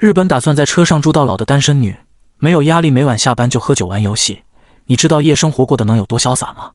日本打算在车上住到老的单身女，没有压力，每晚下班就喝酒玩游戏。你知道夜生活过得能有多潇洒吗？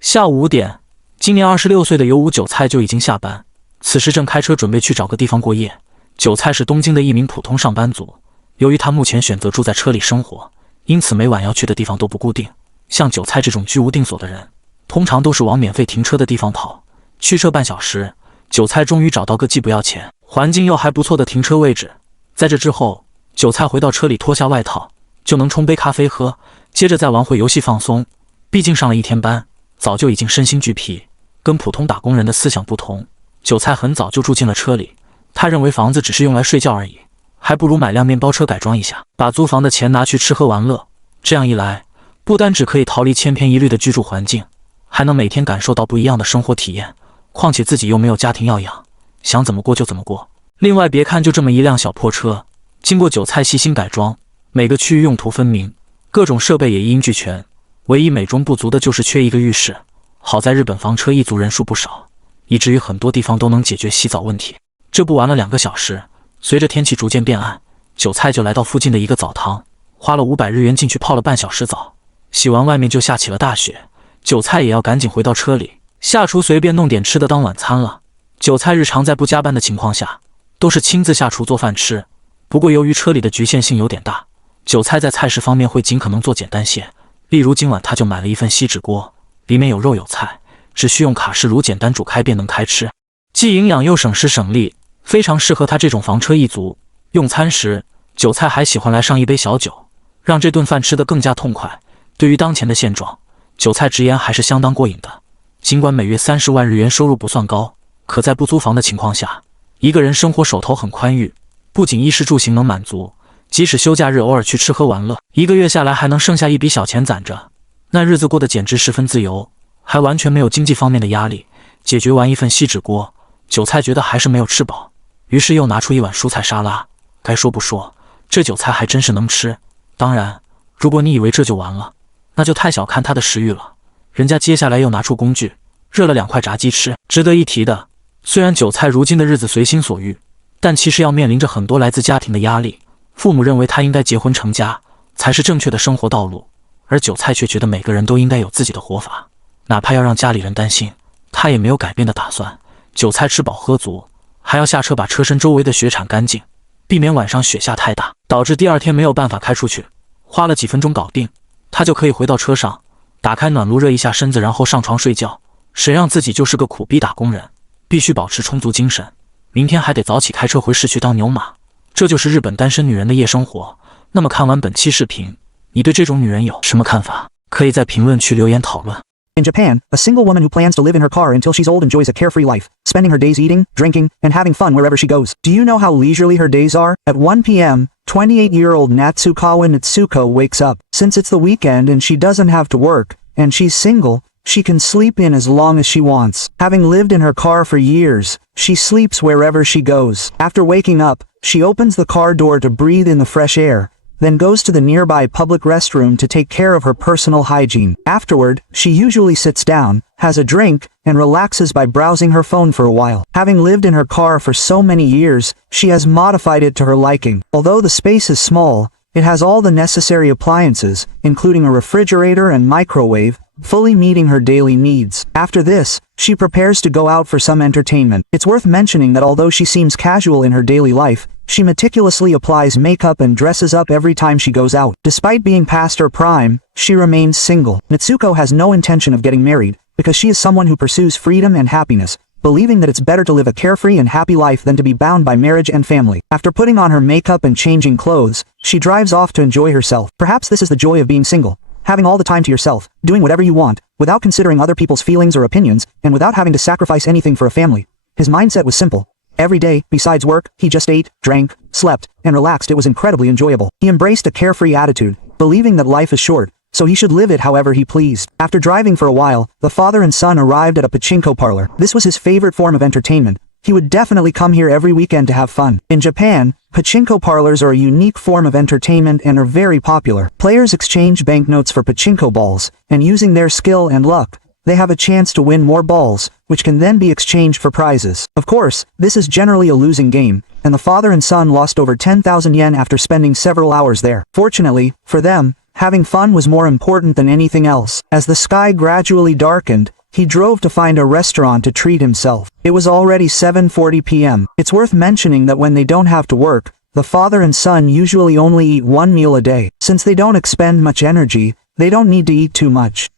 下午5点，今年26岁的有武韭菜就已经下班，此时正开车准备去找个地方过夜。韭菜是东京的一名普通上班族，由于他目前选择住在车里生活，因此每晚要去的地方都不固定。像韭菜这种居无定所的人，通常都是往免费停车的地方跑，驱车半小时。韭菜终于找到个既不要钱，环境又还不错的停车位置。在这之后，韭菜回到车里脱下外套，就能冲杯咖啡喝，接着再玩会游戏放松。毕竟上了一天班，早就已经身心俱疲，跟普通打工人的思想不同。韭菜很早就住进了车里，他认为房子只是用来睡觉而已，还不如买辆面包车改装一下，把租房的钱拿去吃喝玩乐。这样一来，不单只可以逃离千篇一律的居住环境，还能每天感受到不一样的生活体验。况且自己又没有家庭要养，想怎么过就怎么过。另外，别看就这么一辆小破车，经过韭菜细心改装，每个区域用途分明，各种设备也一应俱全。唯一美中不足的就是缺一个浴室。好在日本房车一族人数不少，以至于很多地方都能解决洗澡问题。这不玩了2个小时，随着天气逐渐变暗，韭菜就来到附近的一个澡堂，花了500日元进去泡了半小时澡。洗完外面就下起了大雪，韭菜也要赶紧回到车里，下厨随便弄点吃的当晚餐了。韭菜日常在不加班的情况下，都是亲自下厨做饭吃。不过由于车里的局限性有点大，韭菜在菜式方面会尽可能做简单些。例如今晚他就买了一份锡纸锅，里面有肉有菜，只需用卡式炉简单煮开便能开吃，既营养又省时省力，非常适合他这种房车一族。用餐时，韭菜还喜欢来上一杯小酒，让这顿饭吃得更加痛快。对于当前的现状，韭菜直言还是相当过瘾的。尽管每月30万日元收入不算高，可在不租房的情况下，一个人生活手头很宽裕，不仅衣食住行能满足，即使休假日偶尔去吃喝玩乐，一个月下来还能剩下一笔小钱攒着，那日子过得简直十分自由，还完全没有经济方面的压力。解决完一份锡纸锅，韭菜觉得还是没有吃饱，于是又拿出一碗蔬菜沙拉。该说不说，这韭菜还真是能吃。当然，如果你以为这就完了，那就太小看他的食欲了。人家接下来又拿出工具，热了2块炸鸡吃。值得一提的，虽然韭菜如今的日子随心所欲，但其实要面临着很多来自家庭的压力。父母认为他应该结婚成家才是正确的生活道路，而韭菜却觉得每个人都应该有自己的活法，哪怕要让家里人担心，他也没有改变的打算。韭菜吃饱喝足，还要下车把车身周围的雪铲干净，避免晚上雪下太大，导致第2天没有办法开出去。花了几分钟搞定，他就可以回到车上，打开暖炉热一下身子，然后上床睡觉。谁让自己就是个苦逼打工人，必须保持充足精神，明天还得早起开车回市区当牛马。这就是日本单身女人的夜生活。那么看完本期视频，你对这种女人有什么看法？可以在评论区留言讨论。In Japan, a single woman who plans to live in her car until she's old enjoys a carefree life, spending her days eating, drinking, and having fun wherever she goes. Do you know how leisurely her days are? At 1 p.m., 28-year-old Natsukawa Natsuko wakes up. Since it's the weekend and she doesn't have to work, and she's single, she can sleep in as long as she wants. Having lived in her car for years, she sleeps wherever she goes. After waking up, she opens the car door to breathe in the fresh air, then goes to the nearby public restroom to take care of her personal hygiene. Afterward, she usually sits down, has a drink, and relaxes by browsing her phone for a while. Having lived in her car for so many years, she has modified it to her liking. Although the space is small, it has all the necessary appliances, including a refrigerator and microwave, fully meeting her daily needs. After this, she prepares to go out for some entertainment. It's worth mentioning that although she seems casual in her daily life, she meticulously applies makeup and dresses up every time she goes out. Despite being past her prime, she remains single. Natsuko has no intention of getting married, because she is someone who pursues freedom and happiness, believing that it's better to live a carefree and happy life than to be bound by marriage and family. After putting on her makeup and changing clothes, she drives off to enjoy herself. Perhaps this is the joy of being single. Having all the time to yourself, doing whatever you want, without considering other people's feelings or opinions, and without having to sacrifice anything for a family. His mindset was simple. Every day, besides work, he just ate, drank, slept, and relaxed. It was incredibly enjoyable. He embraced a carefree attitude, believing that life is short, so he should live it however he pleased. After driving for a while, the father and son arrived at a pachinko parlor. This was his favorite form of entertainment. He would definitely come here every weekend to have fun. In Japan, pachinko parlors are a unique form of entertainment and are very popular. Players exchange banknotes for pachinko balls, and using their skill and luck, they have a chance to win more balls, which can then be exchanged for prizes. Of course, this is generally a losing game, and the father and son lost over 10,000 yen after spending several hours there. Fortunately, for them, having fun was more important than anything else. As the sky gradually darkened, he drove to find a restaurant to treat himself. It was already 7:40 p.m. It's worth mentioning that when they don't have to work, the father and son usually only eat one meal a day. Since they don't expend much energy, they don't need to eat too much.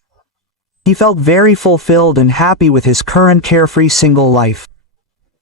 He felt very fulfilled and happy with his current carefree single life.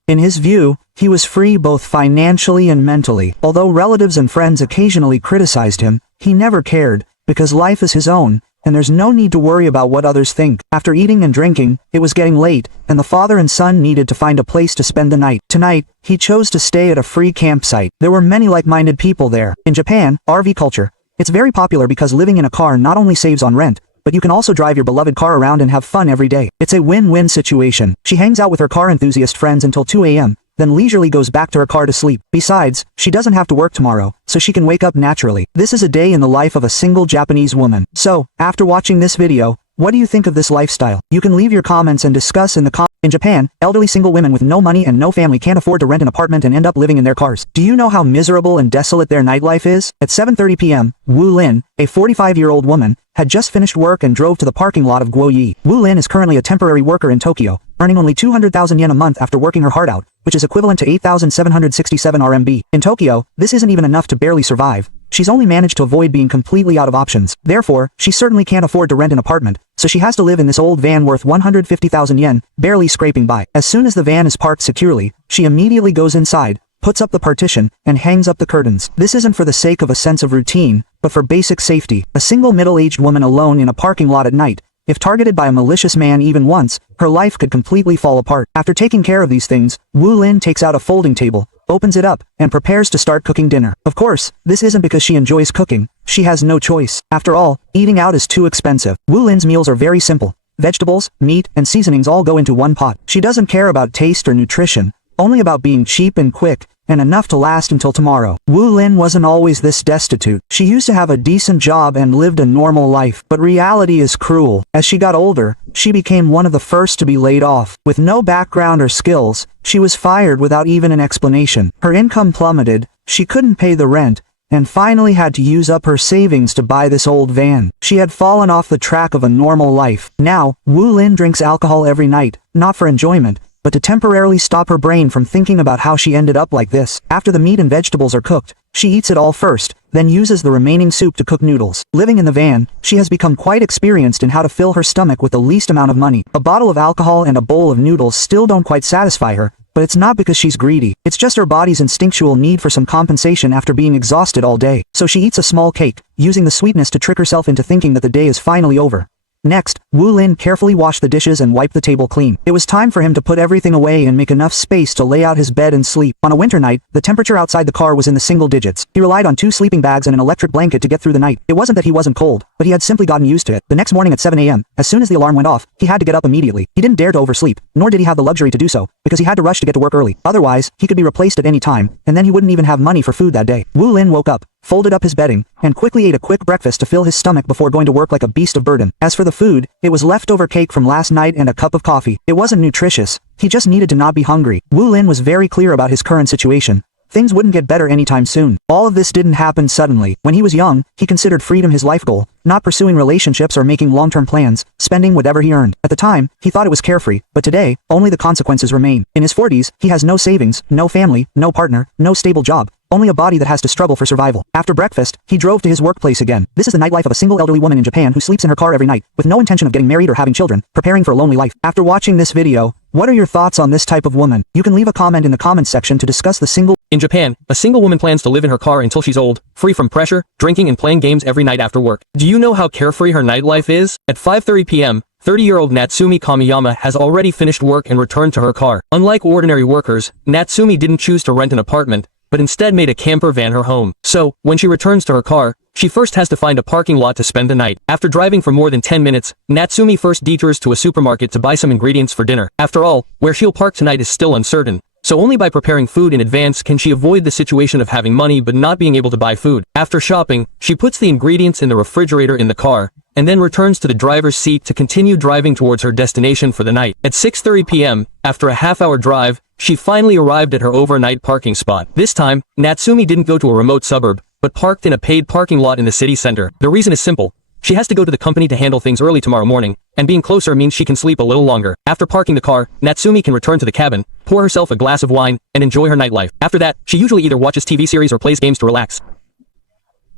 In his view, he was free both financially and mentally. Although relatives and friends occasionally criticized him, he never cared, because life is his own, and there's no need to worry about what others think. After eating and drinking, it was getting late, and the father and son needed to find a place to spend the night. Tonight, he chose to stay at a free campsite. There were many like-minded people there. In Japan, RV culture, it's very popular because living in a car not only saves on rent, but you can also drive your beloved car around and have fun every day. It's a win-win situation. She hangs out with her car enthusiast friends until 2 a.m., then leisurely goes back to her car to sleep. Besides, she doesn't have to work tomorrow, so she can wake up naturally. This is a day in the life of a single Japanese woman. So, after watching this video, what do you think of this lifestyle? You can leave your comments and discuss in the comments. In Japan, elderly single women with no money and no family can't afford to rent an apartment and end up living in their cars. Do you know how miserable and desolate their nightlife is? At 7:30 p.m., Wu Lin, a 45-year-old woman, had just finished work and drove to the parking lot of Guoyi. Wu Lin is currently a temporary worker in Tokyo, earning only 200,000 yen a month after working her heart out, which is equivalent to 8,767 RMB. In Tokyo, this isn't even enough to barely survive. She's only managed to avoid being completely out of options. Therefore, she certainly can't afford to rent an apartment, so she has to live in this old van worth 150,000 yen, barely scraping by. As soon as the van is parked securely, she immediately goes inside, puts up the partition, and hangs up the curtains. This isn't for the sake of a sense of routine, but for basic safety. A single middle-aged woman alone in a parking lot at night, if targeted by a malicious man even once, her life could completely fall apart. After taking care of these things, Wu Lin takes out a folding table, opens it up, and prepares to start cooking dinner. Of course, this isn't because she enjoys cooking. She has no choice. After all, eating out is too expensive. Wu Lin's meals are very simple. Vegetables, meat, and seasonings all go into one pot. She doesn't care about taste or nutrition, only about being cheap and quick, and enough to last until tomorrow. Wu Lin wasn't always this destitute. She used to have a decent job and lived a normal life, but reality is cruel. As she got older, she became one of the first to be laid off. With no background or skills, she was fired without even an explanation. Her income plummeted, she couldn't pay the rent, and finally had to use up her savings to buy this old van. She had fallen off the track of a normal life. Now, Wu Lin drinks alcohol every night, not for enjoyment, but to temporarily stop her brain from thinking about how she ended up like this. After the meat and vegetables are cooked, she eats it all first, then uses the remaining soup to cook noodles. Living in the van, she has become quite experienced in how to fill her stomach with the least amount of money. A bottle of alcohol and a bowl of noodles still don't quite satisfy her, but it's not because she's greedy. It's just her body's instinctual need for some compensation after being exhausted all day. So she eats a small cake, using the sweetness to trick herself into thinking that the day is finally over. Next, Wu Lin carefully washed the dishes and wiped the table clean. It was time for him to put everything away and make enough space to lay out his bed and sleep. On a winter night, the temperature outside the car was in the single digits. He relied on 2 sleeping bags and an electric blanket to get through the night. It wasn't that he wasn't cold, but he had simply gotten used to it. The next morning at 7 a.m., as soon as the alarm went off, he had to get up immediately. He didn't dare to oversleep, nor did he have the luxury to do so, because he had to rush to get to work early. Otherwise, he could be replaced at any time, and then he wouldn't even have money for food that day. Wu Lin woke up, folded up his bedding, and quickly ate a quick breakfast to fill his stomach before going to work like a beast of burden. As for the food, it was leftover cake from last night and a cup of coffee. It wasn't nutritious. He just needed to not be hungry. Wu Lin was very clear about his current situation. Things wouldn't get better anytime soon. All of this didn't happen suddenly. When he was young, he considered freedom his life goal, not pursuing relationships or making long-term plans, spending whatever he earned. At the time, he thought it was carefree, but today, only the consequences remain. In his 40s, he has no savings, no family, no partner, no stable job, only a body that has to struggle for survival. After breakfast, he drove to his workplace again. This is the nightlife of a single elderly woman in Japan who sleeps in her car every night, with no intention of getting married or having children, preparing for a lonely life. After watching this video, what are your thoughts on this type of woman? You can leave a comment in the comments section to discuss the single. In Japan, a single woman plans to live in her car until she's old, free from pressure, drinking and playing games every night after work. Do you know how carefree her nightlife is? At 5:30 p.m., 30-year-old Natsumi Kamiyama has already finished work and returned to her car. Unlike ordinary workers, Natsumi didn't choose to rent an apartment, but instead made a camper van her home. So, when she returns to her car, she first has to find a parking lot to spend the night. After driving for more than 10 minutes, Natsumi first detours to a supermarket to buy some ingredients for dinner. After all, where she'll park tonight is still uncertain, so only by preparing food in advance can she avoid the situation of having money but not being able to buy food. After shopping, she puts the ingredients in the refrigerator in the car, and then returns to the driver's seat to continue driving towards her destination for the night. At 6:30 p.m., after a half-hour drive, she finally arrived at her overnight parking spot. This time, Natsumi didn't go to a remote suburb, but parked in a paid parking lot in the city center. The reason is simple. She has to go to the company to handle things early tomorrow morning, and being closer means she can sleep a little longer. After parking the car, Natsumi can return to the cabin, pour herself a glass of wine, and enjoy her nightlife. After that, she usually either watches TV series or plays games to relax.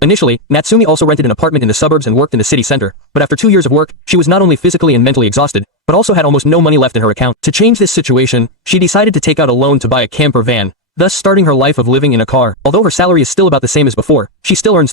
Initially, Natsumi also rented an apartment in the suburbs and worked in the city center, but after 2 years of work, she was not only physically and mentally exhausted, but also had almost no money left in her account. To change this situation, she decided to take out a loan to buy a camper van, thus starting her life of living in a car. Although her salary is still about the same as before, she still earns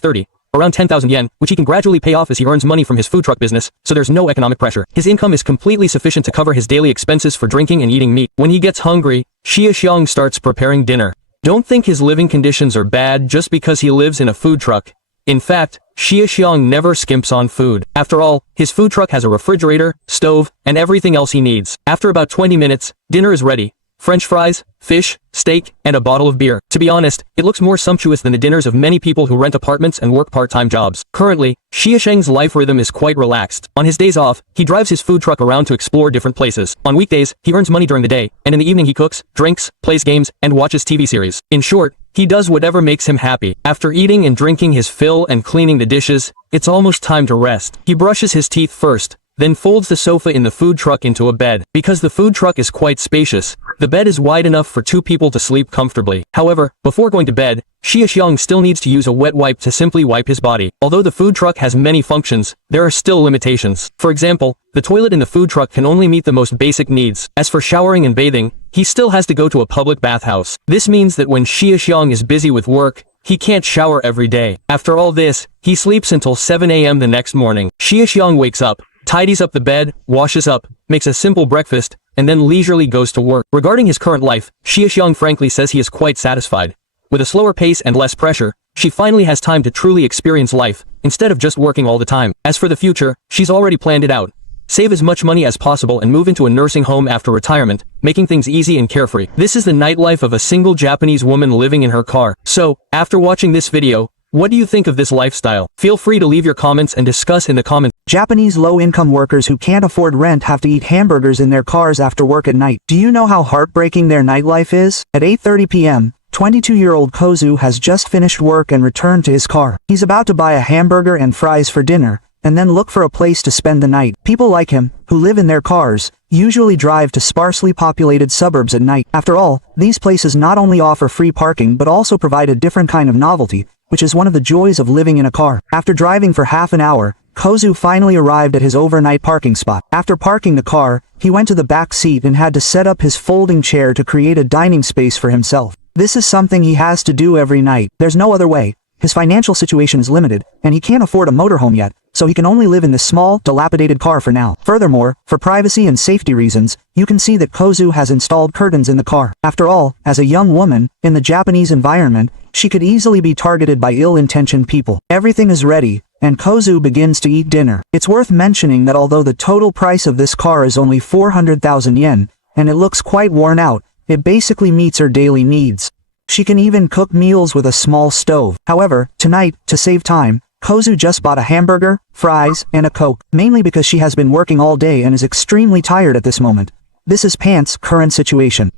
around 10,000 yen, which he can gradually pay off as he earns money from his food truck business, so there's no economic pressure. His income is completely sufficient to cover his daily expenses for drinking and eating meat. When he gets hungry, Xiaoxiang starts preparing dinner. Don't think his living conditions are bad just because he lives in a food truck. In fact, Xiaoxiang never skimps on food. After all, his food truck has a refrigerator, stove, and everything else he needs. After about 20 minutes, dinner is ready. French fries, fish, steak, and a bottle of beer. To be honest, it looks more sumptuous than the dinners of many people who rent apartments and work part-time jobs. Currently, Xiaoxiang's life rhythm is quite relaxed. On his days off, he drives his food truck around to explore different places. On weekdays, he earns money during the day, and in the evening he cooks, drinks, plays games, and watches TV series. In short, he does whatever makes him happy. After eating and drinking his fill and cleaning the dishes, it's almost time to rest. He brushes his teeth first, then folds the sofa in the food truck into a bed. Because the food truck is quite spacious, the bed is wide enough for 2 people to sleep comfortably. However, before going to bed, Xiaoxiang still needs to use a wet wipe to simply wipe his body. Although the food truck has many functions, there are still limitations. For example, the toilet in the food truck can only meet the most basic needs. As for showering and bathing, he still has to go to a public bathhouse. This means that when Xiaoxiang is busy with work, he can't shower every day. After all this, he sleeps until 7 a.m. the next morning. Xiaoxiang wakes up, tidies up the bed, washes up, makes a simple breakfast, and then leisurely goes to work. Regarding his current life, Xiaoxiang frankly says he is quite satisfied. With a slower pace and less pressure, she finally has time to truly experience life, instead of just working all the time. As for the future, she's already planned it out. Save as much money as possible and move into a nursing home after retirement, making things easy and carefree. This is the nightlife of a single Japanese woman living in her car. So, after watching this video, what do you think of this lifestyle? Feel free to leave your comments and discuss in the comments. Japanese low-income workers who can't afford rent have to eat hamburgers in their cars after work at night. Do you know how heartbreaking their nightlife is? At 8:30 p.m., 22-year-old Kozu has just finished work and returned to his car. He's about to buy a hamburger and fries for dinner, and then look for a place to spend the night. People like him, who live in their cars, usually drive to sparsely populated suburbs at night. After all, these places not only offer free parking but also provide a different kind of novelty, which is one of the joys of living in a car. After driving for half an hour, Kozu finally arrived at his overnight parking spot. After parking the car, he went to the back seat and had to set up his folding chair to create a dining space for himself. This is something he has to do every night. There's no other way. His financial situation is limited, and he can't afford a motorhome yet, so he can only live in this small, dilapidated car for now. Furthermore, for privacy and safety reasons, you can see that Kozu has installed curtains in the car. After all, as a young woman, in the Japanese environment, she could easily be targeted by ill-intentioned people. Everything is ready, and Kozu begins to eat dinner. It's worth mentioning that although the total price of this car is only 400,000 yen, and it looks quite worn out, it basically meets her daily needs. She can even cook meals with a small stove. However, tonight, to save time, Kozu just bought a hamburger, fries, and a Coke, mainly because she has been working all day and is extremely tired at this moment. This is Pant's current situation.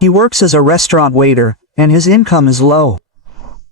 He works as a restaurant waiter, and his income is low.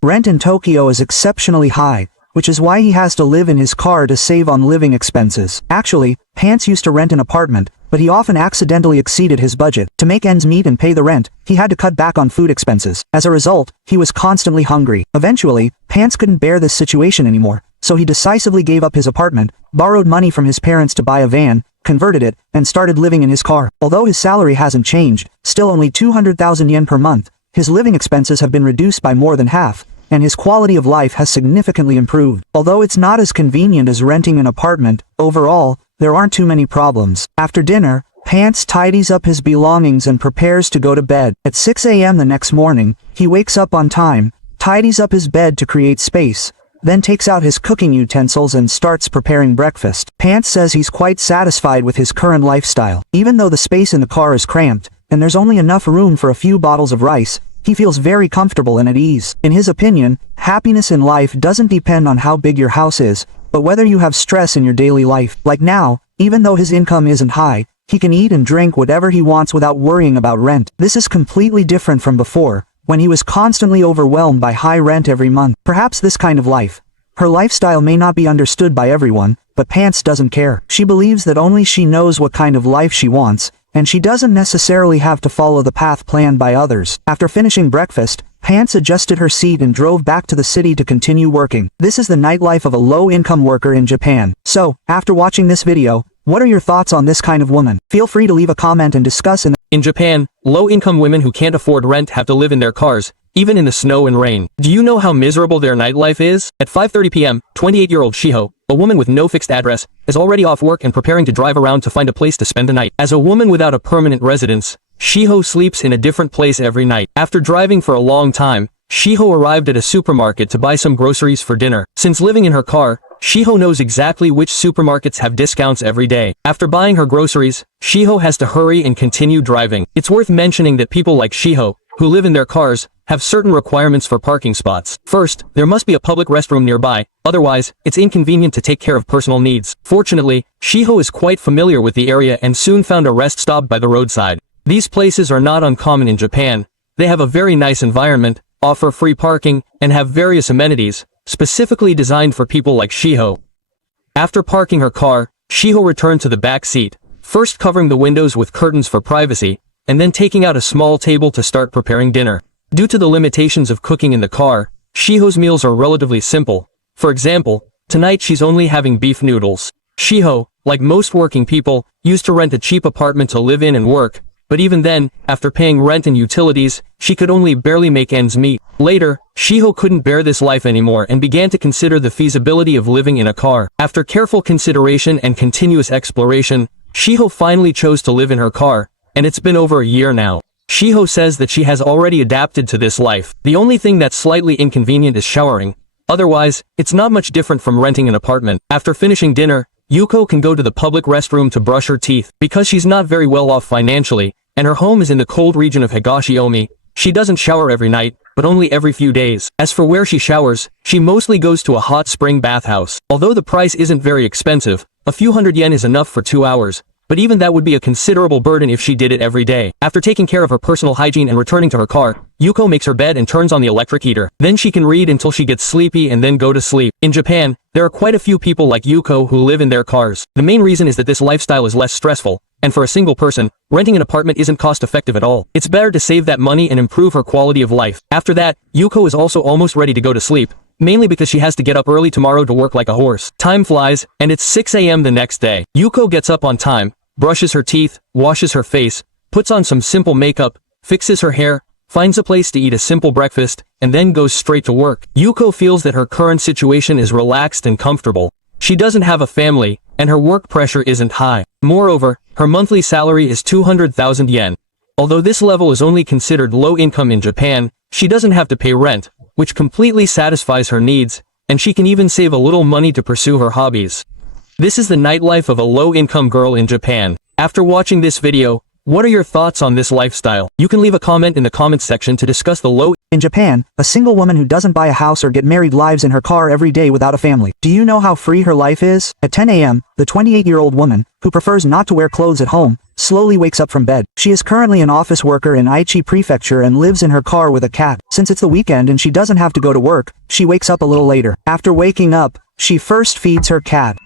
Rent in Tokyo is exceptionally high, which is why he has to live in his car to save on living expenses. Actually, Pants used to rent an apartment, but he often accidentally exceeded his budget. To make ends meet and pay the rent, he had to cut back on food expenses. As a result, he was constantly hungry. Eventually, Pants couldn't bear this situation anymore, so he decisively gave up his apartment, borrowed money from his parents to buy a van, converted it, and started living in his car. Although his salary hasn't changed, still only 200,000 yen per month, his living expenses have been reduced by more than half, and his quality of life has significantly improved. Although it's not as convenient as renting an apartment, overall, there aren't too many problems. After dinner, Pants tidies up his belongings and prepares to go to bed. At 6 a.m. the next morning, he wakes up on time, tidies up his bed to create space, then takes out his cooking utensils and starts preparing breakfast. Pants says he's quite satisfied with his current lifestyle. Even though the space in the car is cramped, and there's only enough room for a few bottles of rice, he feels very comfortable and at ease. In his opinion, happiness in life doesn't depend on how big your house is, But whether you have stress in your daily life, like now, even though his income isn't high, he can eat and drink whatever he wants without worrying about rent. This is completely different from before, when he was constantly overwhelmed by high rent every month. Perhaps this kind of life, her lifestyle may not be understood by everyone, but Pants doesn't care. She believes that only she knows what kind of life she wants, and she doesn't necessarily have to follow the path planned by others. After finishing breakfast, Pants adjusted her seat and drove back to the city to continue working. This is the nightlife of a low-income worker in Japan. So, after watching this video, what are your thoughts on this kind of woman? Feel free to leave a comment and discuss In Japan, low-income women who can't afford rent have to live in their cars, even in the snow and rain. Do you know how miserable their nightlife is? At 5:30 p.m., 28-year-old Shiho, a woman with no fixed address, is already off work and preparing to drive around to find a place to spend the night. As a woman without a permanent residence, Shiho sleeps in a different place every night. After driving for a long time, Shiho arrived at a supermarket to buy some groceries for dinner. Since living in her car, Shiho knows exactly which supermarkets have discounts every day. After buying her groceries, Shiho has to hurry and continue driving. It's worth mentioning that people like Shiho, who live in their cars, have certain requirements for parking spots. First, there must be a public restroom nearby, otherwise, it's inconvenient to take care of personal needs. Fortunately, Shiho is quite familiar with the area and soon found a rest stop by the roadside. These places are not uncommon in Japan. They have a very nice environment, offer free parking, and have various amenities, specifically designed for people like Shiho. After parking her car, Shiho returned to the back seat, first covering the windows with curtains for privacy, and then taking out a small table to start preparing dinner. Due to the limitations of cooking in the car, Shiho's meals are relatively simple. For example, tonight she's only having beef noodles. Shiho, like most working people, used to rent a cheap apartment to live in and work, but even then, after paying rent and utilities, she could only barely make ends meet. Later, Shiho couldn't bear this life anymore and began to consider the feasibility of living in a car. After careful consideration and continuous exploration, Shiho finally chose to live in her car, and it's been over a year now. Shiho says that she has already adapted to this life. The only thing that's slightly inconvenient is showering. Otherwise, it's not much different from renting an apartment. After finishing dinner, Yuko can go to the public restroom to brush her teeth. Because she's not very well off financially, and her home is in the cold region of Higashiomi, she doesn't shower every night, but only every few days. As for where she showers, she mostly goes to a hot spring bathhouse. Although the price isn't very expensive, a few hundred yen is enough for 2 hours. But even that would be a considerable burden if she did it every day. After taking care of her personal hygiene and returning to her car, Yuko makes her bed and turns on the electric heater. Then she can read until she gets sleepy and then go to sleep. In Japan, there are quite a few people like Yuko who live in their cars. The main reason is that this lifestyle is less stressful, and for a single person, renting an apartment isn't cost-effective at all. It's better to save that money and improve her quality of life. After that, Yuko is also almost ready to go to sleep, mainly because she has to get up early tomorrow to work like a horse. Time flies, and it's 6 a.m. the next day. Yuko gets up on time, brushes her teeth, washes her face, puts on some simple makeup, fixes her hair, finds a place to eat a simple breakfast, and then goes straight to work. Yuko feels that her current situation is relaxed and comfortable. She doesn't have a family, and her work pressure isn't high. Moreover, her monthly salary is 200,000 yen. Although this level is only considered low income in Japan, she doesn't have to pay rent, which completely satisfies her needs, and she can even save a little money to pursue her hobbies. This is the nightlife of a low-income girl in Japan. After watching this video, what are your thoughts on this lifestyle? You can leave a comment in the comments section to discuss the low. In Japan, a single woman who doesn't buy a house or get married lives in her car every day without a family. Do you know how free her life is? At 10 a.m., the 28-year-old woman, who prefers not to wear clothes at home, slowly wakes up from bed. She is currently an office worker in Aichi Prefecture and lives in her car with a cat. Since it's the weekend and she doesn't have to go to work, she wakes up a little later. After waking up, she first feeds her cat.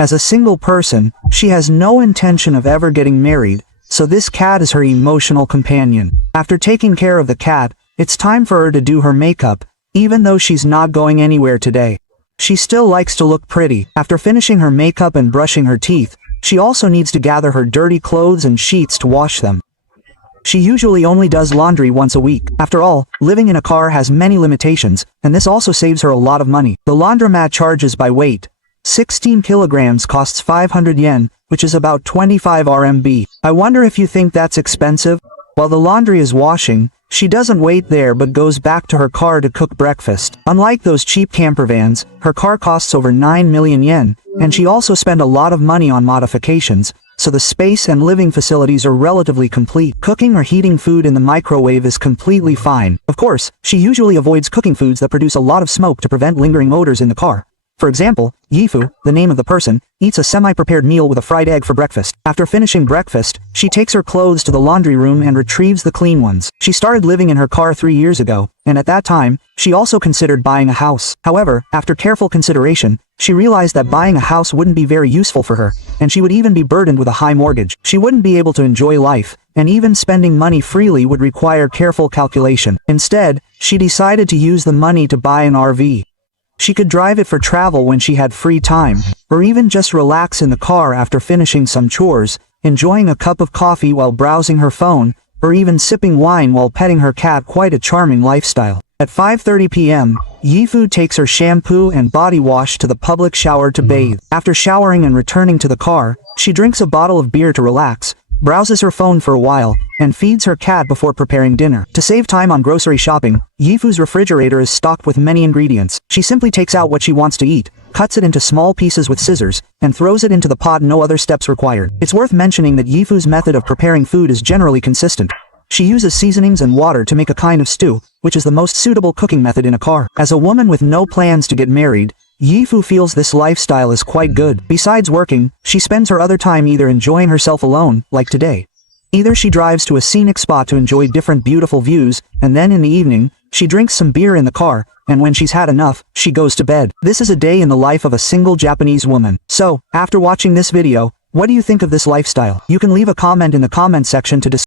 As a single person, she has no intention of ever getting married, so this cat is her emotional companion. After taking care of the cat, it's time for her to do her makeup, even though she's not going anywhere today. She still likes to look pretty. After finishing her makeup and brushing her teeth, she also needs to gather her dirty clothes and sheets to wash them. She usually only does laundry once a week. After all, living in a car has many limitations, and this also saves her a lot of money. The laundromat charges by weight. 16 kilograms costs 500 yen, which is about 25 RMB. I wonder if you think that's expensive? While the laundry is washing, she doesn't wait there but goes back to her car to cook breakfast. Unlike those cheap camper vans, her car costs over 9 million yen, and she also spent a lot of money on modifications, so the space and living facilities are relatively complete. Cooking or heating food in the microwave is completely fine. Of course, she usually avoids cooking foods that produce a lot of smoke to prevent lingering odors in the car. For example, Yifu, the name of the person, eats a semi-prepared meal with a fried egg for breakfast. After finishing breakfast, she takes her clothes to the laundry room and retrieves the clean ones. She started living in her car 3 years ago, and at that time, she also considered buying a house. However, after careful consideration, she realized that buying a house wouldn't be very useful for her, and she would even be burdened with a high mortgage. She wouldn't be able to enjoy life, and even spending money freely would require careful calculation. Instead, she decided to use the money to buy an RV. She could drive it for travel when she had free time, or even just relax in the car after finishing some chores, enjoying a cup of coffee while browsing her phone, or even sipping wine while petting her cat. Quite a charming lifestyle. At 5:30 p.m., Yifu takes her shampoo and body wash to the public shower to bathe. After showering and returning to the car, she drinks a bottle of beer to relax, browses her phone for a while, and feeds her cat before preparing dinner. To save time on grocery shopping, Yifu's refrigerator is stocked with many ingredients. She simply takes out what she wants to eat, cuts it into small pieces with scissors, and throws it into the pot. No other steps required. It's worth mentioning that Yifu's method of preparing food is generally consistent. She uses seasonings and water to make a kind of stew, which is the most suitable cooking method in a car. As a woman with no plans to get married, Yifu feels this lifestyle is quite good. Besides working, she spends her other time either enjoying herself alone, like today. Either she drives to a scenic spot to enjoy different beautiful views, and then in the evening, she drinks some beer in the car, and when she's had enough, she goes to bed. This is a day in the life of a single Japanese woman. So, after watching this video, what do you think of this lifestyle? You can leave a comment in the comment section to discuss.